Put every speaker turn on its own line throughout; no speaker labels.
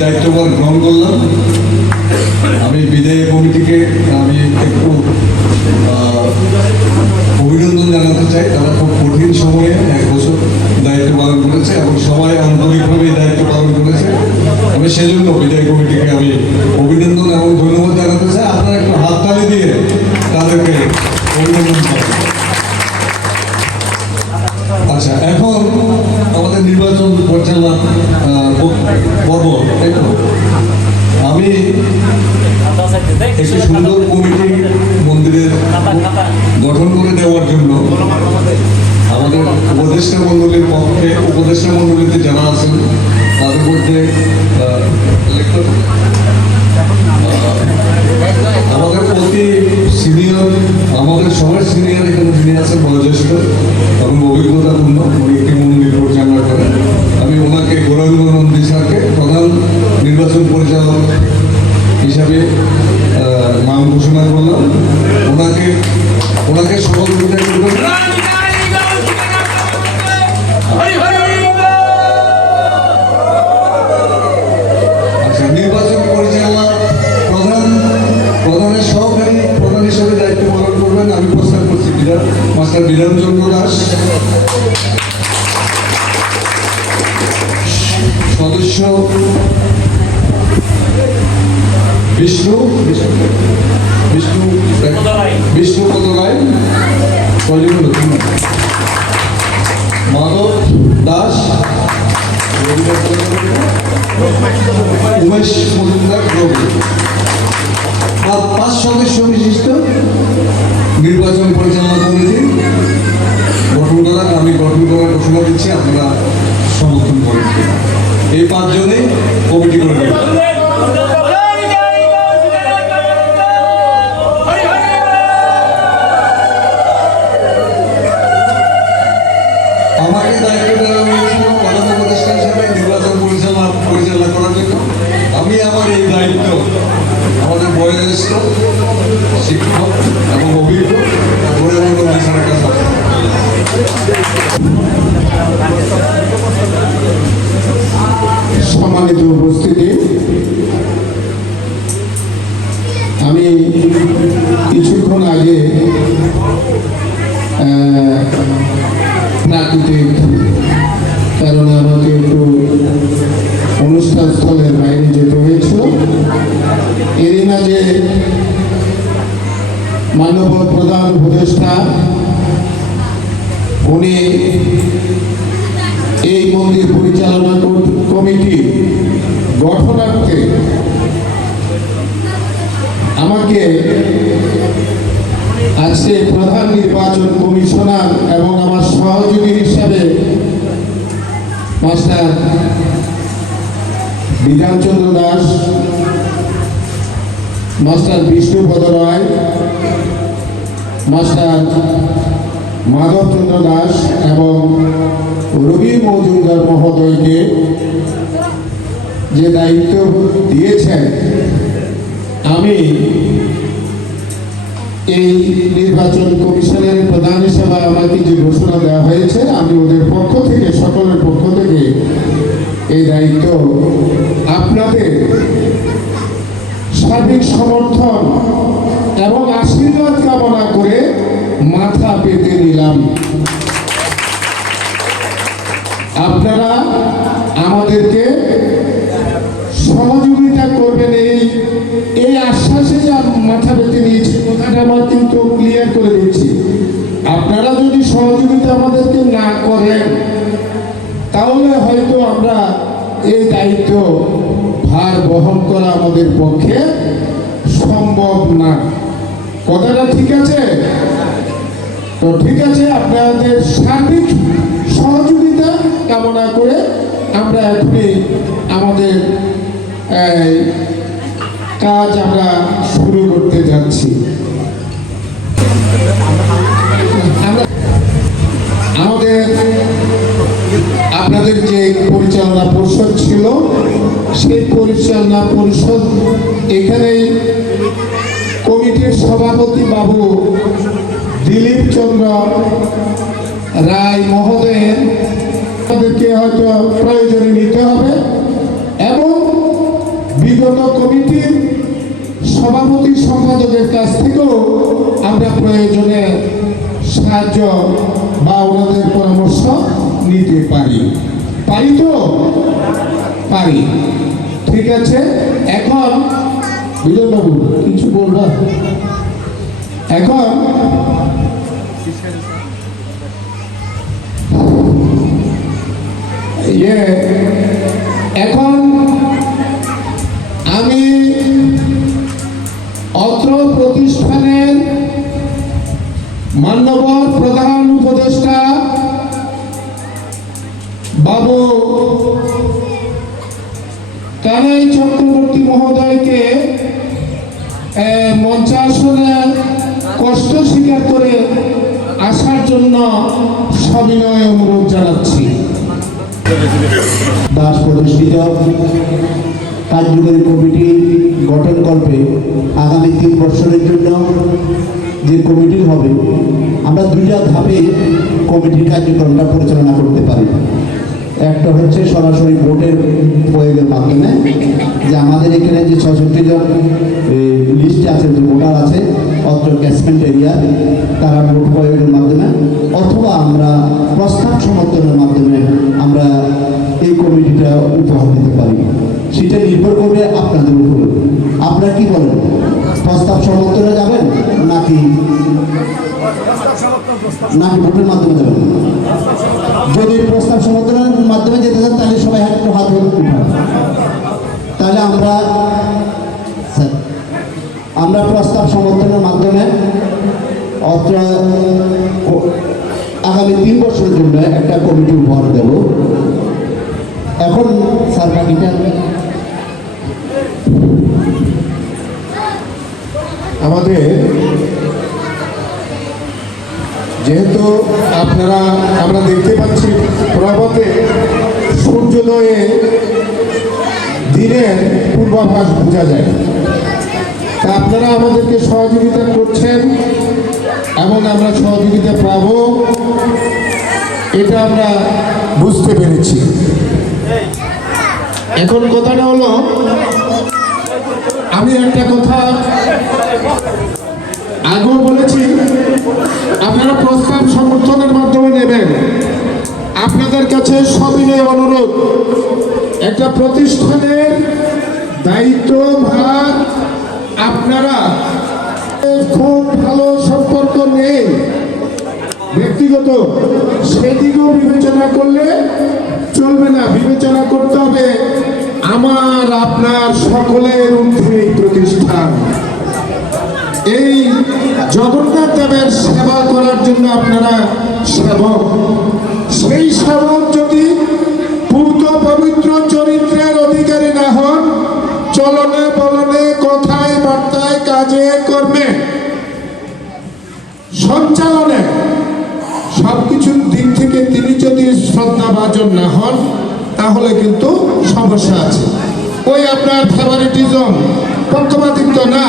দায়িত্বভার গ্রহণ করলাম। আমি বিদায়ী কমিটিকে আমি একটু অভিনন্দন জানাতে চাই। তারা খুব কঠিন সময়ে এক বছর দায়িত্ব পালন করেছে এবং সবাই আন্তরিকভাবে দায়িত্ব পালন করেছে। আমি সেজন্য বিদায়ী কমিটিকে আমি অভিনন্দন এবং ধন্যবাদ জানাতে চাই। আপনারা একটু হাততালি দিয়ে তাদেরকে অভিনন্দন জানান আচ্ছা এখন আমাদের নির্বাচন পরিচালনা আহ, পর্ব তাই তো? আমি একটি সুন্দর কমিটি মন্দিরের গঠন করে দেওয়ার জন্য আমাদের উপদেষ্টা মণ্ডলীর পক্ষে মণ্ডলীতে যারা আছেন, তাদের মধ্যে আমাদের অতি সিনিয়র আমাদের সবার সিনিয়র এখানে যিনি আছেন, বয়োজ্যেষ্ঠ এবং অভিজ্ঞতাপূর্ণ, উনি একটি মন্দির পরিচালনা করেন আমি ওনাকে গৌরাঙ্গ নন্দী স্যারকে প্রধান নির্বাচন পরিচালক হিসাবে বিষ্ণু বিষ্ণু বিষ্ণুপদ রায় কয়জন হলো? মাধব দাস উমেশ মজুমদার রবি আর পাঁচ সদস্য বিশিষ্ট নির্বাচন পরিচালনা কমিটি। গঠন করা আমি গঠন করার ঘোষণা দিচ্ছি, আপনারা সমর্থন করেন। এই পাঁচজনে কমিটি করে আমাকে উপদেষ্টা নির্বাচন পরিচালনা পরিচালনা আমি আমার এই দায়িত্ব আমাদের বয়োজ্যেষ্ঠ
সম্মানিত উপস্থিতি। আমি কিছুক্ষণ আগে প্রাকৃতিক কারণে আমাকে একটু অনুষ্ঠান স্থলের বাইরে যেতে হয়েছিল। এরই মাঝে মানব প্রধান উপদেষ্টা, উনি এই মন্দির পরিচালনা কম- কমিটি গঠনার্থে আমাকে আজকে প্রধান নির্বাচন কমিশনার এবং আমার সহযোগী হিসাবে master Bidhanchandra Das, master Bishnupada Roy, master Madhabchandra Das এবং রবি মজুমদার মহোদয়কে যে দায়িত্ব দিয়েছেন, আমি এই নির্বাচন কমিশনের প্রধান হিসেবে আমাকে যে ঘোষণা দেওয়া হয়েছে, আমি ওদের পক্ষ থেকে, সকলের পক্ষ থেকে এই দায়িত্ব আপনাদের সার্বিক সমর্থন এবং আশীর্বাদ কামনা করে মাথা পেতে নিলাম। আমাদেরকে সহযোগিতা করবেন এই এই আশ্বাসে মাথা পেতে নিয়েছি, কথাটা আমার কিন্তু ক্লিয়ার করে দিচ্ছি। আপনারা যদি সহযোগিতা আমাদেরকে না করেন, তাহলে হয়তো আমরা এই দায়িত্ব ভার বহন করা আমাদের পক্ষে সম্ভব না। কথাটা ঠিক আছে? তো ঠিক আছে, আপনাদের সার্বিক সহযোগিতা কামনা করে আমরা এখনই আমাদের কাজ আমরা শুরু করতে যাচ্ছি। আমাদের আপনাদের যে পরিচালনা পরিষদ ছিল, সেই পরিচালনা পরিষদ এখানেই কমিটির সভাপতি বাবু দিলীপ চন্দ্র রায় মহোদয়ের তাদেরকে হয়তো প্রয়োজনে নিতে হবে। এবং বিগত কমিটির সভাপতি সম্পাদকের কাছ থেকেও আমরা প্রয়োজনে সাহায্য বা ওনাদের পরামর্শ নিতে পারি। পারি তো? পারি। ঠিক আছে, এখন বিজয়বাবু, কিছু বলবা? এখন এখন আমি অত্র প্রতিষ্ঠানের মান্যবর প্রধান উপদেষ্টা বাবু কানাই চক্রবর্তী মহোদয়কে মঞ্চাসনে কষ্ট স্বীকার করে আসার জন্য সবিনয় অনুরোধ জানাচ্ছি।
দাস প্রতিষ্ঠিত কার্যকরী কমিটি গঠনকল্পে আগামী তিন বছরের জন্য যে কমিটি হবে, আমরা দুইটা ধাপে কমিটির কার্যক্রমটা পরিচালনা করতে পারি। একটা হচ্ছে সরাসরি ভোটের প্রয়োগের মাধ্যমে, যে আমাদের এখানে যে ছষট্টি জন লিস্টে আছে, যে ভোটার আছে, অত্র ক্যাচমেন্ট এরিয়া তারা ভোট প্রয়োগের মাধ্যমে, অথবা আমরা প্রস্তাব সমর্থনের মাধ্যমে উপহার দিতে পারি। সেটা নির্ভর করবে আপনাদের উপর। আপনারা কি বলেন? প্রস্তাব সমর্থনে যাবেন নাকি নাকি ভোটের মাধ্যমে যাবেন? যদি প্রস্তাব সমর্থনের মাধ্যমে যেতে চান, তাহলে সবাই একটু হাত তাহলে আমরা আমরা প্রস্তাব সমর্থনের মাধ্যমে আগামী তিন বছরের জন্য একটা কমিটি উপহার দেব। এখন স্যার
আমাদের যেহেতু আপনারা, আমরা দেখতে পাচ্ছি প্রভাতে সূর্যোদয়ে দিনের পূর্বাভাস বোঝা যায়। তা আপনারা আমাদেরকে সহযোগিতা করছেন এবং আমরা সহযোগিতা পাবো, এটা আমরা বুঝতে পেরেছি। এখন কথাটা হলো, আমি একটা কথা আগেও বলেছি, আপনারা প্রস্তাব সমর্থনের মাধ্যমে নেবেন। আপনাদের কাছে সবিনয় অনুরোধ। একটা প্রতিষ্ঠানের দায়িত্ব ভার আপনারা। খুব ভালো সম্পর্ক ব্যক্তিগত সেদিকেও বিবেচনা করলে চলবে না, বিবেচনা করতে হবে আমার, আপনার সকলের ঊর্ধ্বে প্রতিষ্ঠান। এই জগন্নাথ দেবের সেবা করার জন্য আপনারা সেবক। সেই সেবক যদি শ্রদ্ধাভাজন না হন, তাহলে কিন্তু সমস্যা আছে। ওই আপনার ফেভারিটিজম পক্ষপাতিত্ব না।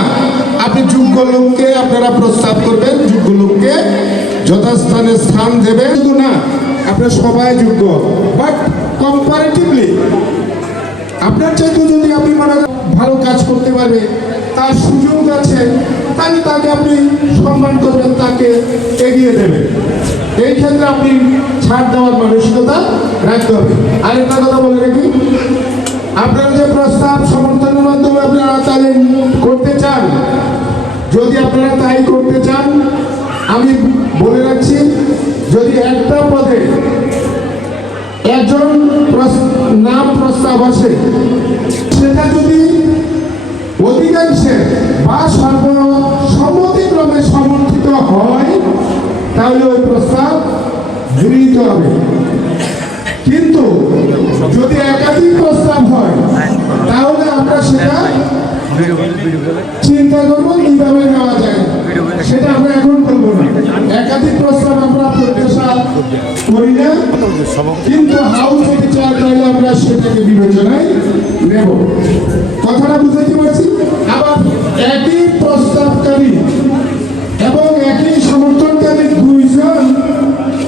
আপনি যোগ্য লোককে আপনারা প্রস্তাব করবেন, যোগ্য লোককে যথাস্থানে স্থান দেবেন, শুধু না আপনার সবাই যোগ্য। বাট কম্পারেটিভলি আপনার চাইতে যদি আপনি মনে ভালো কাজ করতে পারবে, তার সুযোগ আছে, তাহলে তাকে আপনি সম্মান করবেন, তাকে এগিয়ে দেবেন। এই ক্ষেত্রে আপনি ছাড় দেওয়ার মানসিকতা রাখতে হবে। আরেকটা কথা বলে রাখি, আপনারা যে প্রস্তাব সমর্থনের মাধ্যমে আপনারা তালিম করতে চান, যদি আপনারা তাই করতে চান, আমি বলে রাখছি, যদি একটা পদে একজন নাম প্রস্তাব আসে, সেটা যদি অধিকাংশের বা সর্বসম্মতিক্রমে সমর্থিত হয়, তাহলে ওই প্রস্তাব গৃহীত হবে। কিন্তু যদি একাধিক প্রস্তাব হয়, তাহলে আমরা সেটা চিন্তা করব কীভাবে নেওয়া যায়। সেটা আমরা এখন করব না। একাধিক প্রস্তাব আমরা প্রত্যাশা করি না। কিন্তু হাউস যদি চায় তাহলে আমরা সেটাকে বিবেচনায় নেব। কথাটা বুঝাইতে পারছি? আবার একই প্রস্তাবকারী এবং একই সমর্থনকারী দুইজন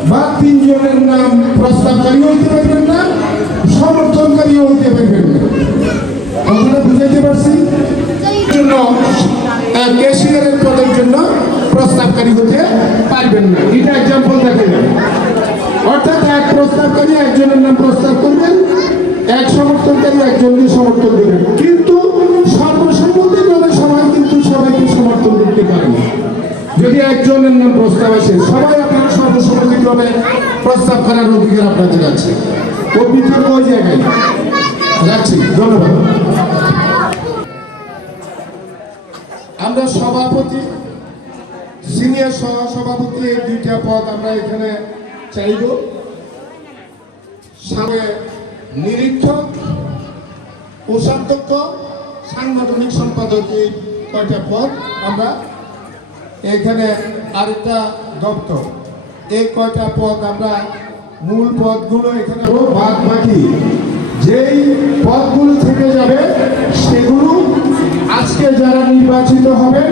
বা তিনজনের নাম প্রস্তাবকারী হইতে পারবেন না সমর্থনকারী হইতে পারবেন না। কথাটা বুঝাইতে ক্যাশিয়ারের পদের জন্য প্রস্তাবকারী হতে পারবেন না। এটা এক্সাম্পল দেখে যান অর্থাৎ এক প্রস্তাবকারী একজনের নাম প্রস্তাব করবেন, এক সমর্থনকারী একজনকে সমর্থন দেবেন। কিন্তু সর্বসম্মতিক্রমে সবাই কিন্তু সবাইকে সমর্থন পারেন না। যদি একজনের নাম প্রস্তাব আসে, সবাই আপনার সর্বসম্মতিক্রমে প্রস্তাব করার অধিকার আপনাদের আছে। ও বিতর্ক ওই জায়গায়। যাচ্ছি ধন্যবাদ। আমরা সভাপতি, সিনিয়র সহ সভাপতি এই দুইটা পদ আমরা এখানে চাইব। সামনে নিরীক্ষক কোষাধ্যক্ষ, সাংগঠনিক সম্পাদক এই কয়টা পদ আমরা এখানে আরেকটা দপ্তর। এই কয়টা পদ আমরা মূল পদগুলো এখানে বাদ বাকি। যেই পদগুলো থেকে যাবে, সেগুলো আজকে যারা নির্বাচিত হবে